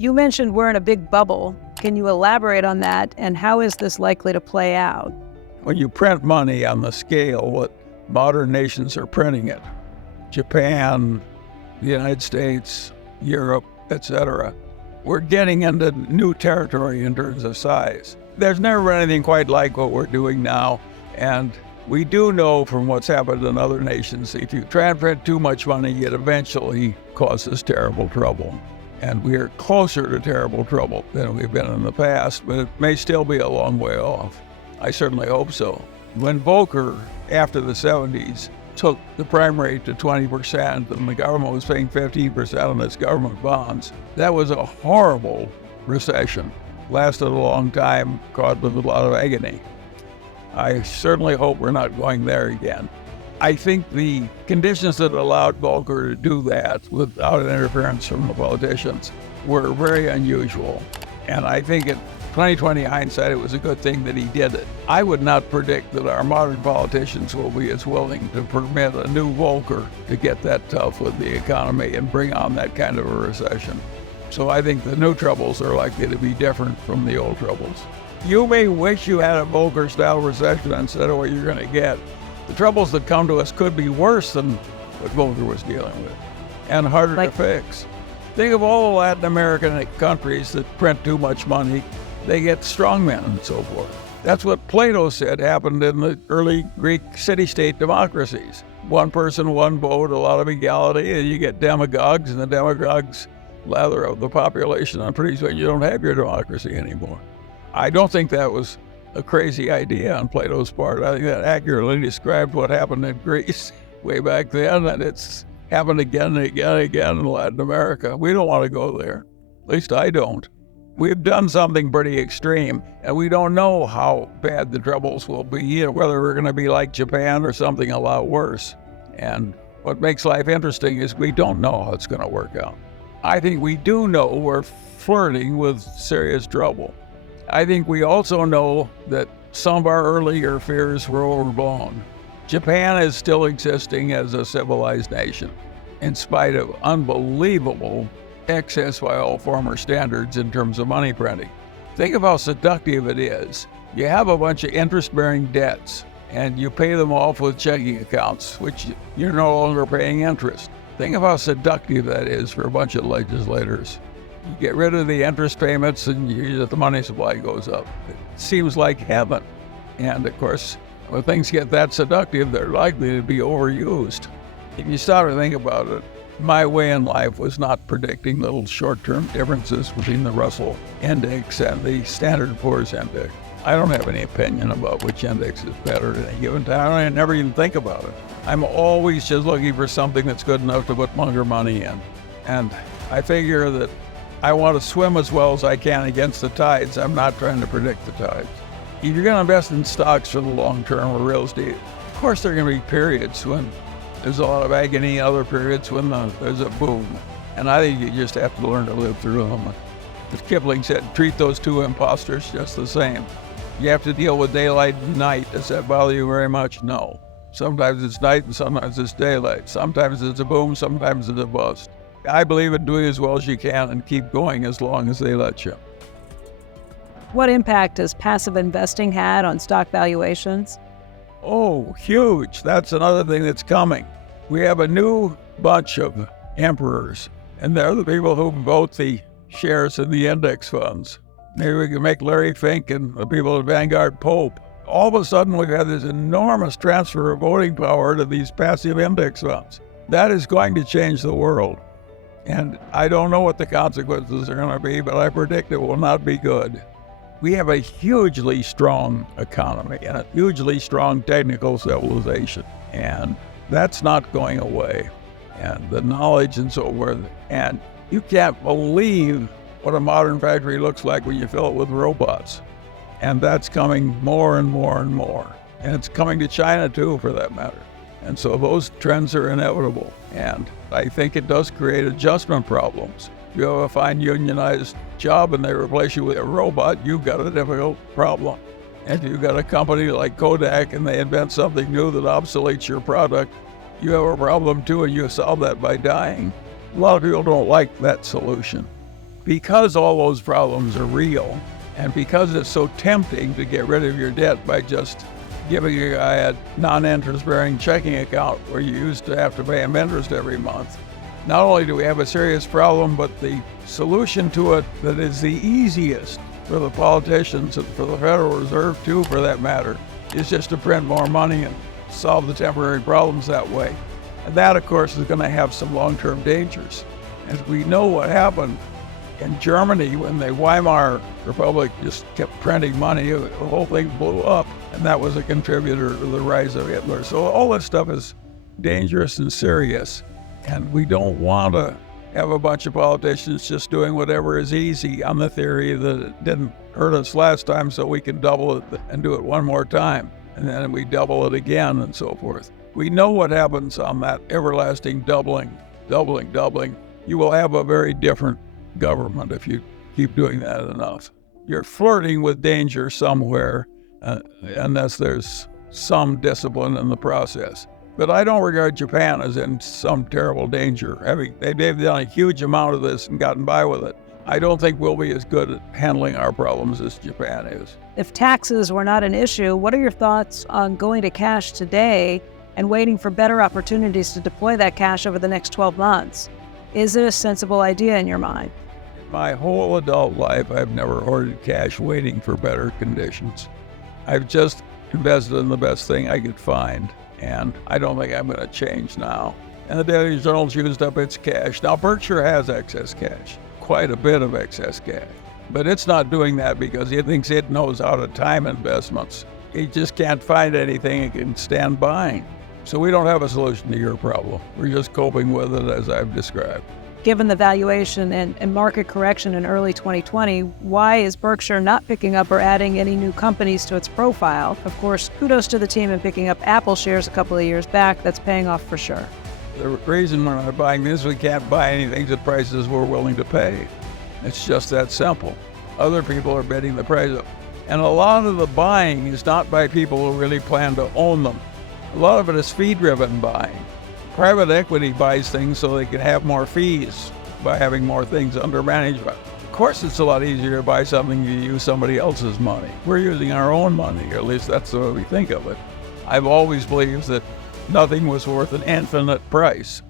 You mentioned we're in a big bubble. Can you elaborate on that, and how is this likely to play out? When you print money on the scale what modern nations are printing it, Japan, the United States, Europe, etc., we're getting into new territory in terms of size. There's never been anything quite like what we're doing now, and we do know from what's happened in other nations, if you try and print too much money, it eventually causes terrible trouble. And we are closer to terrible trouble than we've been in the past, but it may still be a long way off. I certainly hope so. When Volcker, after the 70s, took the prime rate to 20% and the government was paying 15% on its government bonds, that was a horrible recession. Lasted a long time, caused with a lot of agony. I certainly hope we're not going there again. I think the conditions that allowed Volcker to do that without interference from the politicians were very unusual. And I think in 2020 hindsight, it was a good thing that he did it. I would not predict that our modern politicians will be as willing to permit a new Volcker to get that tough with the economy and bring on that kind of a recession. So I think the new troubles are likely to be different from the old troubles. You may wish you had a Volcker-style recession instead of what you're going to get. The troubles that come to us could be worse than what Volcker was dealing with, and harder to fix. Think of all the Latin American countries that print too much money. They get strongmen and so forth. That's what Plato said happened in the early Greek city-state democracies. One person, one vote, a lot of equality, and you get demagogues, and the demagogues lather up the population, and pretty soon you don't have your democracy anymore. I don't think that was a crazy idea on Plato's part. I think that accurately described what happened in Greece way back then, and it's happened again and again and again in Latin America. We don't want to go there. At least I don't. We've done something pretty extreme, and we don't know how bad the troubles will be, whether we're going to be like Japan or something a lot worse. And what makes life interesting is we don't know how it's going to work out. I think we do know we're flirting with serious trouble. I think we also know that some of our earlier fears were overblown. Japan is still existing as a civilized nation, in spite of unbelievable excess by all former standards in terms of money printing. Think of how seductive it is. You have a bunch of interest-bearing debts, and you pay them off with checking accounts, which you're no longer paying interest. Think of how seductive that is for a bunch of legislators. You get rid of the interest payments and the money supply goes up. It seems like heaven. And of course, when things get that seductive, they're likely to be overused. If you stop to think about it, my way in life was not predicting little short-term differences between the Russell index and the Standard & Poor's index. I don't have any opinion about which index is better at any given time. I never even think about it. I'm always just looking for something that's good enough to put Munger money in. And I figure that I want to swim as well as I can against the tides. I'm not trying to predict the tides. If you're going to invest in stocks for the long term or real estate, of course there are going to be periods when there's a lot of agony, other periods when there's a boom. And I think you just have to learn to live through them. As Kipling said, treat those two imposters just the same. You have to deal with daylight and night. Does that bother you very much? No. Sometimes it's night and sometimes it's daylight. Sometimes it's a boom, sometimes it's a bust. I believe in doing as well as you can and keep going as long as they let you. What impact has passive investing had on stock valuations? Oh, huge. That's another thing that's coming. We have a new bunch of emperors, and they're the people who vote the shares in the index funds. Maybe we can make Larry Fink and the people at Vanguard Pope. All of a sudden, we've had this enormous transfer of voting power to these passive index funds. That is going to change the world. And I don't know what the consequences are going to be, but I predict it will not be good. We have a hugely strong economy and a hugely strong technical civilization, and that's not going away. And the knowledge and so forth. And you can't believe what a modern factory looks like when you fill it with robots. And that's coming more and more and more. And it's coming to China too, for that matter. And so those trends are inevitable. And I think it does create adjustment problems. If you have a fine unionized job and they replace you with a robot, you've got a difficult problem. And if you've got a company like Kodak and they invent something new that obsoletes your product, you have a problem too, and you solve that by dying. A lot of people don't like that solution. because all those problems are real, and because it's so tempting to get rid of your debt by just giving a guy a non-interest-bearing checking account where you used to have to pay him interest every month, not only do we have a serious problem, but the solution to it that is the easiest for the politicians and for the Federal Reserve too, for that matter, is just to print more money and solve the temporary problems that way. And that, of course, is going to have some long-term dangers. As we know what happened in Germany when the Weimar Republic just kept printing money, the whole thing blew up, and that was a contributor to the rise of Hitler. So all this stuff is dangerous and serious, and we don't want to have a bunch of politicians just doing whatever is easy on the theory that it didn't hurt us last time, so we can double it and do it one more time, and then we double it again and so forth. We know what happens on that everlasting doubling. You will have a very different government if you keep doing that enough. You're flirting with danger somewhere, unless there's some discipline in the process. But I don't regard Japan as in some terrible danger. They've done a huge amount of this and gotten by with it. I don't think we'll be as good at handling our problems as Japan is. If taxes were not an issue, what are your thoughts on going to cash today and waiting for better opportunities to deploy that cash over the next 12 months? Is it a sensible idea in your mind? My whole adult life, I've never hoarded cash waiting for better conditions. I've just invested in the best thing I could find, and I don't think I'm going to change now. And the Daily Journal's used up its cash. Now, Berkshire has excess cash, quite a bit of excess cash. But it's not doing that because it thinks it knows how to time investments. It just can't find anything it can stand buying. So we don't have a solution to your problem. We're just coping with it as I've described. Given the valuation and market correction in early 2020, why is Berkshire not picking up or adding any new companies to its profile? Of course, kudos to the team in picking up Apple shares a couple of years back. That's paying off for sure. The reason we're not buying this, we can't buy anything at prices we're willing to pay. It's just that simple. Other people are bidding the price up. And a lot of the buying is not by people who really plan to own them. A lot of it is fee-driven buying. Private equity buys things so they can have more fees by having more things under management. Of course, it's a lot easier to buy something you use somebody else's money. We're using our own money, or at least that's the way we think of it. I've always believed that nothing was worth an infinite price.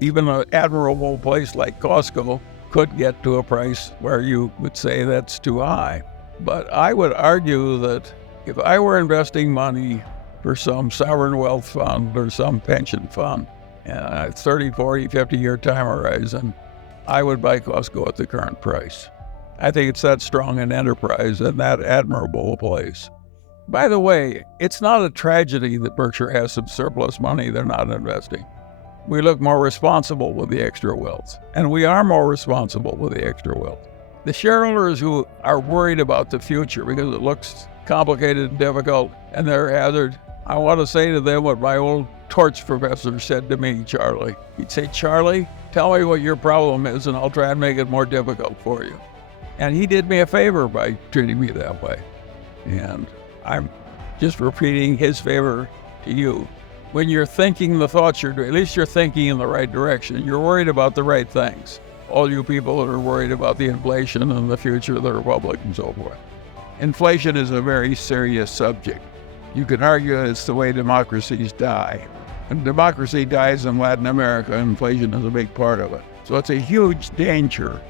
Even an admirable place like Costco could get to a price where you would say that's too high. But I would argue that if I were investing money for some sovereign wealth fund or some pension fund, 30, 40, 50-year time horizon, I would buy Costco at the current price. I think it's that strong an enterprise and that admirable a place. By the way, it's not a tragedy that Berkshire has some surplus money they're not investing. We look more responsible with the extra wealth, and we are more responsible with the extra wealth. The shareholders who are worried about the future because it looks complicated and difficult and they're hazard, I want to say to them what my old torch professor said to me, Charlie. He'd say, Charlie, tell me what your problem is and I'll try and make it more difficult for you. And he did me a favor by treating me that way. And I'm just repeating his favor to you. When you're thinking the thoughts you're doing, at least you're thinking in the right direction. You're worried about the right things. All you people that are worried about the inflation and the future of the republic and so forth. Inflation is a very serious subject. You can argue it's the way democracies die. And democracy dies in Latin America, and inflation is a big part of it. So it's a huge danger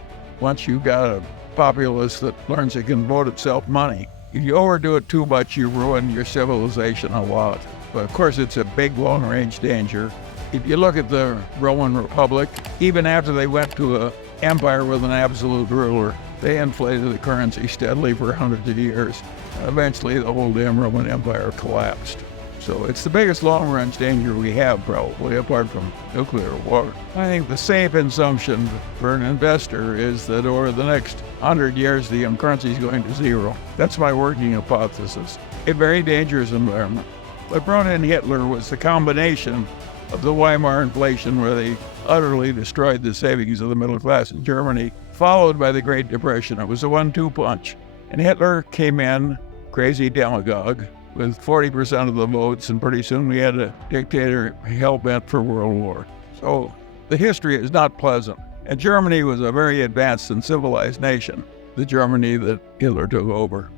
once you've got a populace that learns it can vote itself money. If you overdo it too much, you ruin your civilization a lot. But of course, it's a big long-range danger. If you look at the Roman Republic, even after they went to an empire with an absolute ruler, they inflated the currency steadily for hundreds of years. Eventually, the whole damn Roman Empire collapsed. So it's the biggest long-range danger we have, probably, apart from nuclear war. I think the safe assumption for an investor is that over the next 100 years, the currency is going to zero. That's my working hypothesis. A very dangerous environment. What brought in Hitler was the combination of the Weimar inflation, where they utterly destroyed the savings of the middle class in Germany, followed by the Great Depression. It was a 1-2 punch. And Hitler came in, crazy demagogue, with 40% of the votes, and pretty soon we had a dictator hell-bent for world war. So the history is not pleasant. And Germany was a very advanced and civilized nation, the Germany that Hitler took over.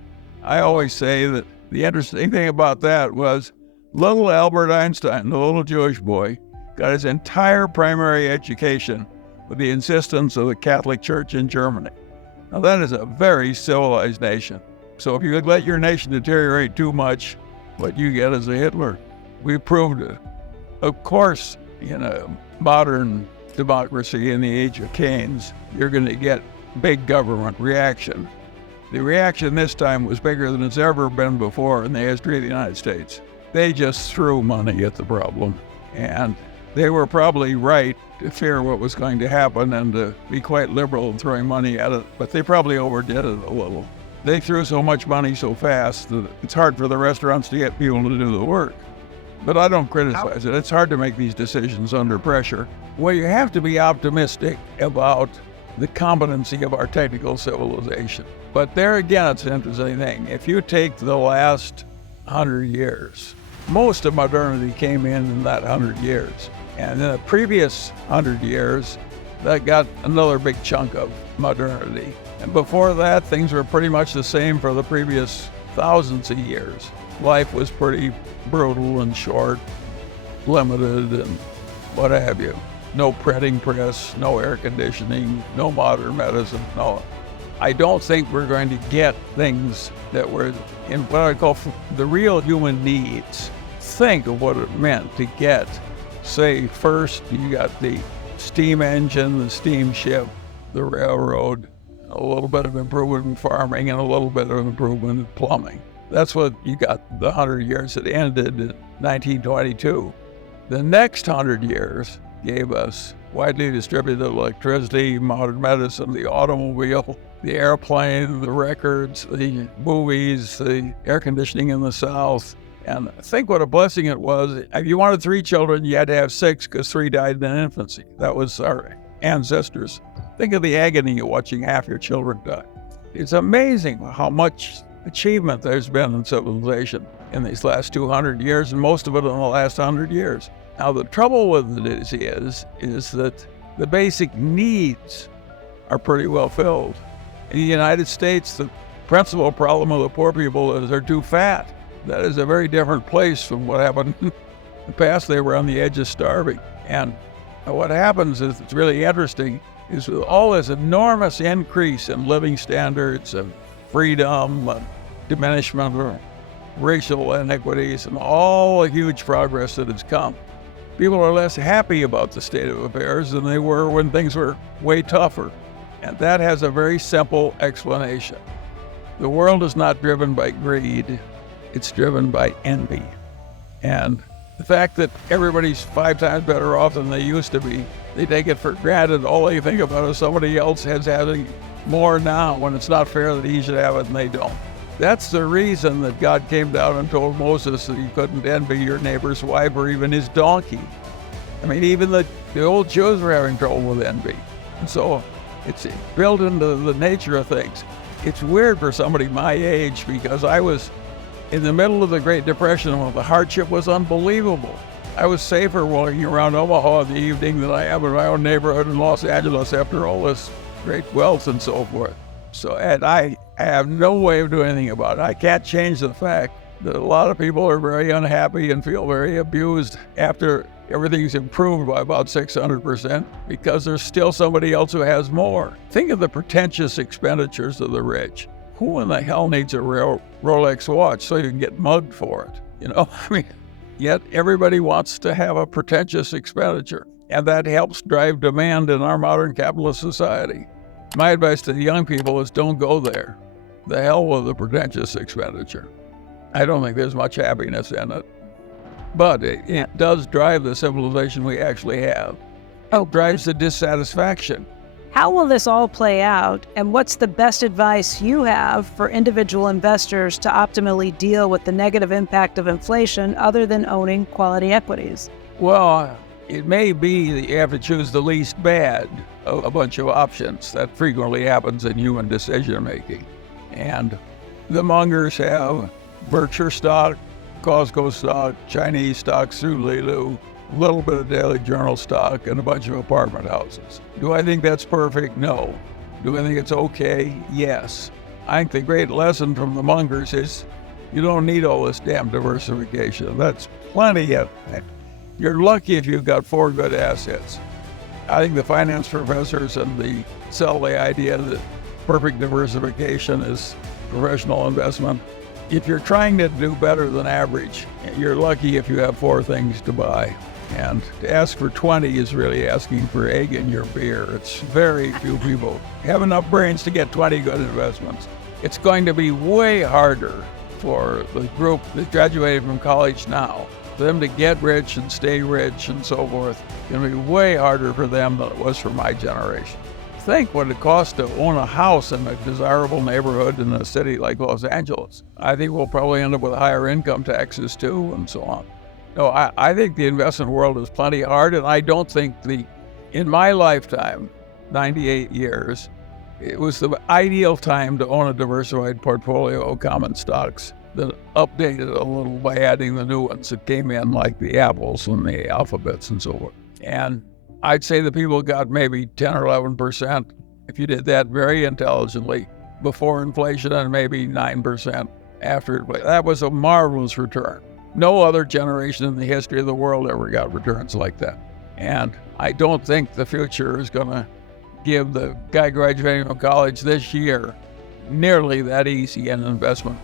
I always say that the interesting thing about that was little Albert Einstein, the little Jewish boy, got his entire primary education with the insistence of the Catholic Church in Germany. Now that is a very civilized nation. So if you could let your nation deteriorate too much, what you get is a Hitler. We proved it. Of course, in a modern democracy in the age of Keynes, you're going to get big government reaction. The reaction this time was bigger than it's ever been before in the history of the United States. They just threw money at the problem, and they were probably right to fear what was going to happen and to be quite liberal in throwing money at it, but they probably overdid it a little. They threw so much money so fast that it's hard for the restaurants to get people to do the work. But I don't criticize it. It's hard to make these decisions under pressure. Well, you have to be optimistic about the competency of our technical civilization. But there again, it's an interesting thing. If you take the last 100 years, most of modernity came in that 100 years. And in the previous 100 years, that got another big chunk of modernity. And before that, things were pretty much the same for the previous thousands of years. Life was pretty brutal and short, limited, and what have you. No printing press, no air conditioning, no modern medicine, no. I don't think we're going to get things that were in what I call the real human needs. Think of what it meant to get, say, first you got the steam engine, the steamship, the railroad, a little bit of improvement in farming, and a little bit of improvement in plumbing. That's what you got the 100 years that ended in 1922. The next 100 years gave us widely distributed electricity, modern medicine, the automobile, the airplane, the records, the movies, the air conditioning in the South. And I think what a blessing it was. If you wanted 3 children, you had to have 6 because 3 died in infancy. That was our ancestors. Think of the agony of watching half your children die. It's amazing how much achievement there's been in civilization in these last 200 years, and most of it in the last 100 years. Now, the trouble with it is that the basic needs are pretty well filled. In the United States, the principal problem of the poor people is they're too fat. That is a very different place from what happened in the past. They were on the edge of starving. And what happens is, it's really interesting, is with all this enormous increase in living standards and freedom and diminishment of racial inequities and all the huge progress that has come, people are less happy about the state of affairs than they were when things were way tougher. And that has a very simple explanation. The world is not driven by greed, it's driven by envy. And the fact that everybody's 5 times better off than they used to be, they take it for granted. All they think about is somebody else has having more now, when it's not fair that he should have it and they don't. That's the reason that God came down and told Moses that he couldn't envy your neighbor's wife or even his donkey. I mean, even the old Jews were having trouble with envy. And so it's built into the nature of things. It's weird for somebody my age, because I was in the middle of the Great Depression when the hardship was unbelievable. I was safer walking around Omaha in the evening than I am in my own neighborhood in Los Angeles after all this great wealth and so forth. So, and I have no way of doing anything about it. I can't change the fact that a lot of people are very unhappy and feel very abused after everything's improved by about 600% because there's still somebody else who has more. Think of the pretentious expenditures of the rich. Who in the hell needs a Rolex watch so you can get mugged for it? You know, I mean, yet everybody wants to have a pretentious expenditure, and that helps drive demand in our modern capitalist society. My advice to the young people is don't go there. The hell with the pretentious expenditure. I don't think there's much happiness in it. But it does drive the civilization we actually have. It drives the dissatisfaction. How will this all play out, and what's the best advice you have for individual investors to optimally deal with the negative impact of inflation other than owning quality equities? Well, it may be that you have to choose the least bad of a bunch of options. That frequently happens in human decision making. And the Mungers have Berkshire stock, Costco stock, Chinese stocks through Lilu, a little bit of Daily Journal stock, and a bunch of apartment houses. Do I think that's perfect? No. Do I think it's okay? Yes. I think the great lesson from the Mungers is you don't need all this damn diversification. That's plenty of it. You're lucky if you've got 4 good assets. I think the finance professors sell the idea that perfect diversification is professional investment. If you're trying to do better than average, you're lucky if you have 4 things to buy. And to ask for 20 is really asking for egg in your beer. It's very few people have enough brains to get 20 good investments. It's going to be way harder for the group that graduated from college now, for them to get rich and stay rich and so forth. It's going to be way harder for them than it was for my generation. Think what it costs to own a house in a desirable neighborhood in a city like Los Angeles. I think we'll probably end up with higher income taxes too, and so on. No, I think the investment world is plenty hard, and I don't think in my lifetime, 98 years, it was the ideal time to own a diversified portfolio of common stocks that updated a little by adding the new ones that came in, like the Apples and the Alphabets and so forth. And I'd say the people got maybe 10 or 11% if you did that very intelligently before inflation, and maybe 9% after inflation. That was a marvelous return. No other generation in the history of the world ever got returns like that. And I don't think the future is going to give the guy graduating from college this year nearly that easy an investment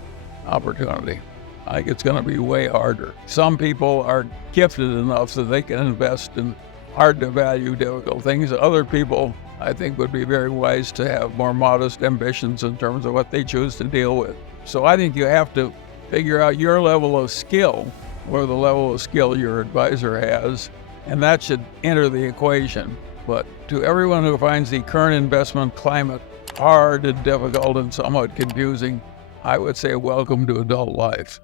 opportunity. I think it's going to be way harder. Some people are gifted enough that they can invest in hard-to-value, difficult things. Other people, I think, would be very wise to have more modest ambitions in terms of what they choose to deal with. So I think you have to figure out your level of skill, or the level of skill your advisor has, and that should enter the equation. But to everyone who finds the current investment climate hard and difficult and somewhat confusing, I would say welcome to adult life.